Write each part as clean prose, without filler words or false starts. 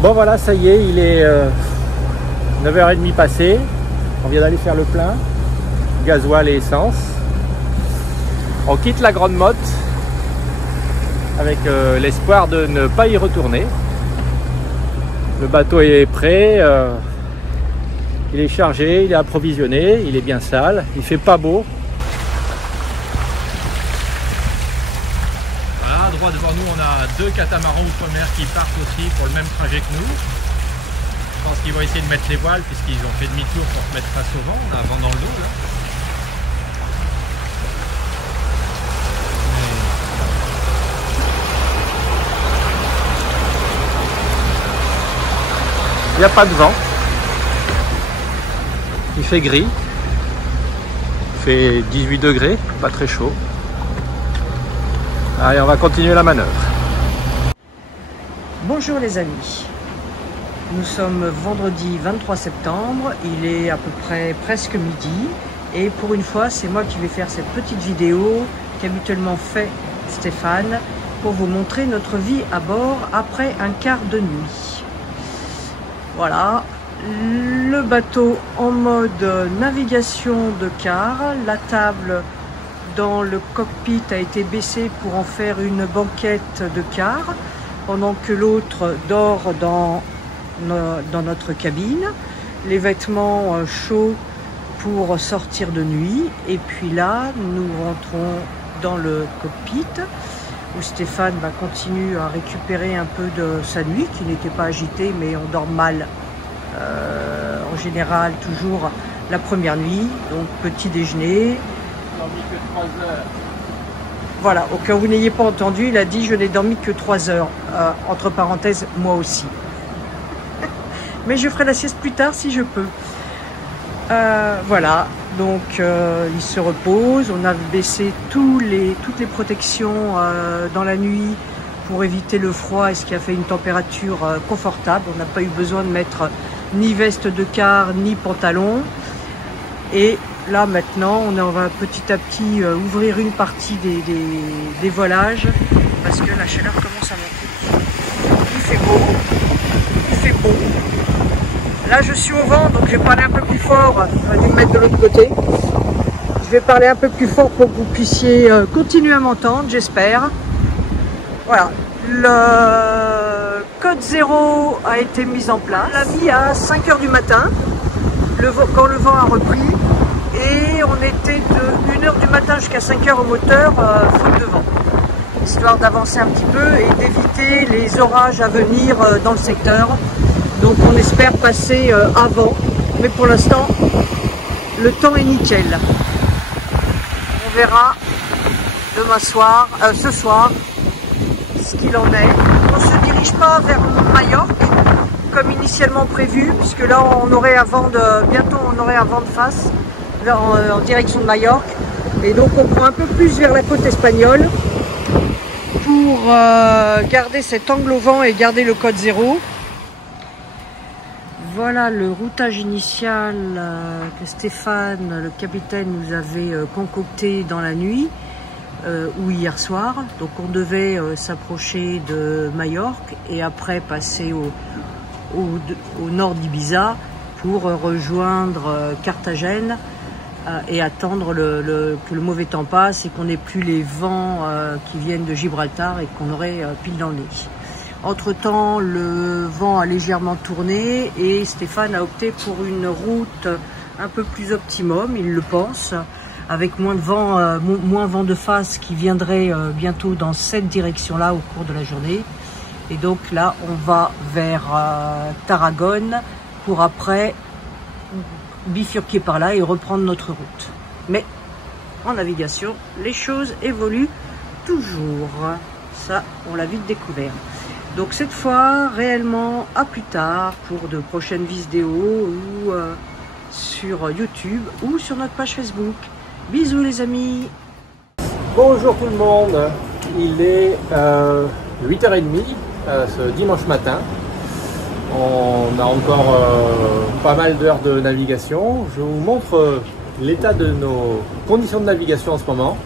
Bon voilà, ça y est, il est 9h30 passé. On vient d'aller faire le plein, gasoil et essence. On quitte la Grande Motte avec l'espoir de ne pas y retourner. Le bateau est prêt, il est chargé, il est approvisionné, il est bien sale, il fait pas beau. Voilà, droit devant nous, on a 2 catamarans outre-mer qui partent aussi pour le même trajet que nous. Je pense qu'ils vont essayer de mettre les voiles puisqu'ils ont fait demi-tour pour se mettre face au vent. On a un vent dans le dos là. Il n'y a pas de vent. Il fait gris. Il fait 18 degrés, pas très chaud. Allez, on va continuer la manœuvre. Bonjour les amis. Nous sommes vendredi 23 septembre, il est à peu près presque midi et pour une fois c'est moi qui vais faire cette petite vidéo qu'habituellement fait Stéphane pour vous montrer notre vie à bord après un quart de nuit. Voilà, le bateau en mode navigation de quart, la table dans le cockpit a été baissée pour en faire une banquette de quart pendant que l'autre dort dans notre cabine, les vêtements chauds pour sortir de nuit et puis là nous rentrons dans le cockpit où Stéphane continue à récupérer un peu de sa nuit qui n'était pas agitée mais on dort mal en général toujours la première nuit, donc petit déjeuner. Voilà, au cas où vous n'ayez pas entendu, il a dit je n'ai dormi que 3 heures, entre parenthèses moi aussi. Mais je ferai la sieste plus tard si je peux. Voilà, donc il se repose. On a baissé toutes les protections dans la nuit pour éviter le froid et ce qui a fait une température confortable. On n'a pas eu besoin de mettre ni veste de quart ni pantalon. Et là maintenant, on va petit à petit ouvrir une partie des voilages parce que la chaleur commence à monter. Il fait beau, il fait beau. Là, je suis au vent, donc je vais parler un peu plus fort. Je vais me mettre de l'autre côté. Je vais parler un peu plus fort pour que vous puissiez continuer à m'entendre, j'espère. Voilà. Le code 0 a été mis en place. On l'a mis à 5 h du matin, quand le vent a repris. Et on était de 1 h du matin jusqu'à 5 h au moteur, faute de vent. Histoire d'avancer un petit peu et d'éviter les orages à venir dans le secteur. Donc on espère passer avant, mais pour l'instant, le temps est nickel. On verra demain soir, ce soir, ce qu'il en est. On ne se dirige pas vers Majorque, comme initialement prévu, puisque là on aurait bientôt on aurait un vent de face, là, en direction de Majorque. Et donc on prend un peu plus vers la côte espagnole pour garder cet angle au vent et garder le code 0. Voilà le routage initial que Stéphane, le capitaine, nous avait concocté dans la nuit ou hier soir. Donc on devait s'approcher de Majorque et après passer au nord d'Ibiza pour rejoindre Carthagène et attendre que le mauvais temps passe et qu'on n'ait plus les vents qui viennent de Gibraltar et qu'on aurait pile dans le nez. Entre-temps, le vent a légèrement tourné et Stéphane a opté pour une route un peu plus optimum, il le pense, avec moins vent de face qui viendrait bientôt dans cette direction-là au cours de la journée. Et donc là, on va vers Tarragone pour après bifurquer par là et reprendre notre route. Mais en navigation, les choses évoluent toujours. Ça, on l'a vite découvert. Donc cette fois, réellement, à plus tard pour de prochaines vidéos ou sur YouTube ou sur notre page Facebook. Bisous les amis. Bonjour tout le monde, il est 8h30 ce dimanche matin. On a encore pas mal d'heures de navigation. Je vous montre l'état de nos conditions de navigation en ce moment.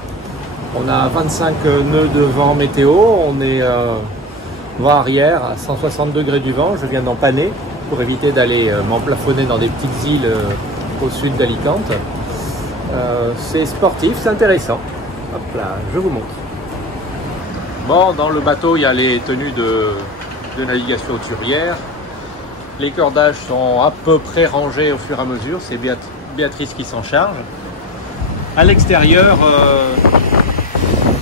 On a 25 nœuds de vent météo, on est vent arrière à 160 degrés du vent. Je viens d'empanner pour éviter d'aller m'emplafonner dans des petites îles au sud d'Alicante. C'est sportif, c'est intéressant. Hop là, je vous montre. Bon, dans le bateau, il y a les tenues de navigation hauturière. Les cordages sont à peu près rangés au fur et à mesure. C'est Béatrice qui s'en charge. À l'extérieur,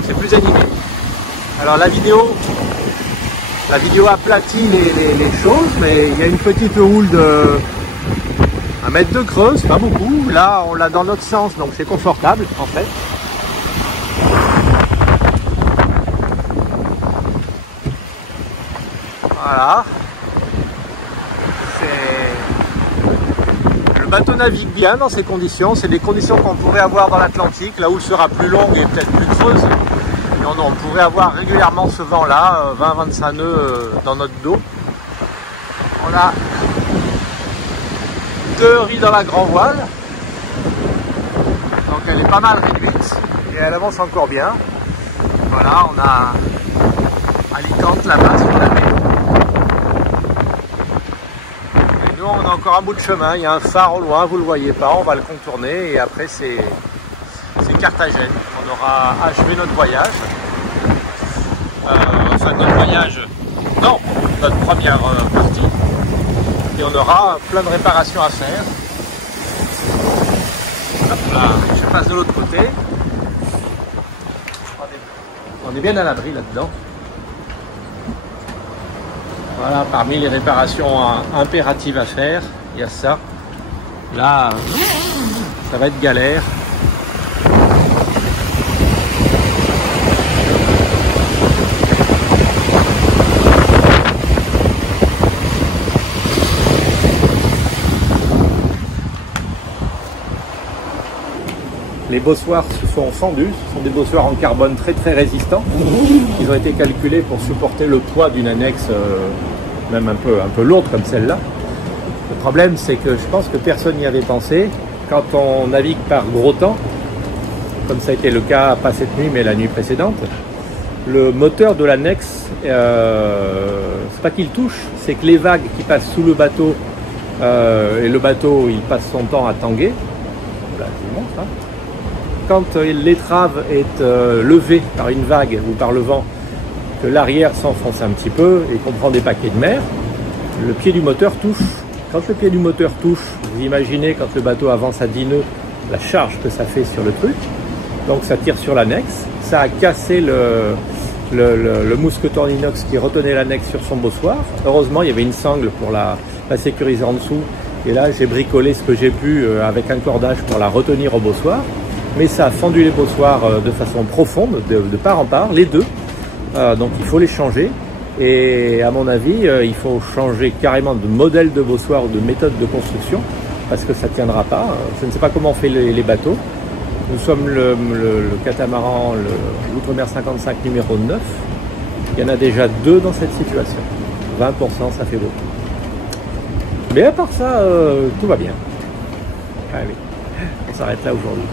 c'est plus animé. Alors la vidéo aplatit les choses, mais il y a une petite houle de 1 mètre de creuse, pas beaucoup. Là, on l'a dans notre sens, donc c'est confortable en fait. Voilà. Le bateau navigue bien dans ces conditions. C'est des conditions qu'on pourrait avoir dans l'Atlantique, là où il sera plus longue et peut-être plus creuse. Et on pourrait avoir régulièrement ce vent-là, 20-25 nœuds dans notre dos. On a 2 riz dans la grand voile. Donc elle est pas mal réduite et elle avance encore bien. Voilà, on a Alicante là-bas sur la baie. Et nous on a encore un bout de chemin, il y a un phare au loin, vous ne le voyez pas, on va le contourner et après c'est Carthagène. On aura achevé notre voyage. Enfin notre voyage, non, notre première partie. Et on aura plein de réparations à faire. Hop là, je passe de l'autre côté. On est bien à l'abri là-dedans. Voilà, parmi les réparations impératives à faire, il y a ça. Là, ça va être galère. Les bossoirs se sont fendus, ce sont des bossoirs en carbone très résistants. Ils ont été calculés pour supporter le poids d'une annexe même un peu lourde comme celle-là. Le problème c'est que je pense que personne n'y avait pensé. Quand on navigue par gros temps, comme ça a été le cas pas cette nuit mais la nuit précédente, le moteur de l'annexe, c'est pas qu'il touche, c'est que les vagues qui passent sous le bateau et le bateau il passe son temps à tanguer. Là, je vous montre, hein. Quand l'étrave est levée par une vague ou par le vent, que l'arrière s'enfonce un petit peu et qu'on prend des paquets de mer, le pied du moteur touche. Quand le pied du moteur touche, vous imaginez quand le bateau avance à 10 nœuds, la charge que ça fait sur le truc. Donc ça tire sur l'annexe, ça a cassé le mousqueton inox qui retenait l'annexe sur son bossoir. Heureusement, il y avait une sangle pour la sécuriser en dessous. Et là, j'ai bricolé ce que j'ai pu avec un cordage pour la retenir au bossoir. Mais ça a fendu les bossoirs de façon profonde, de part en part, les deux. Donc il faut les changer. Et à mon avis, il faut changer carrément de modèle de bossoir ou de méthode de construction parce que ça ne tiendra pas. Je ne sais pas comment on fait les bateaux. Nous sommes le catamaran, l'Outremer 55 numéro 9. Il y en a déjà 2 dans cette situation. 20%, ça fait beaucoup. Mais à part ça, tout va bien. Allez, on s'arrête là aujourd'hui.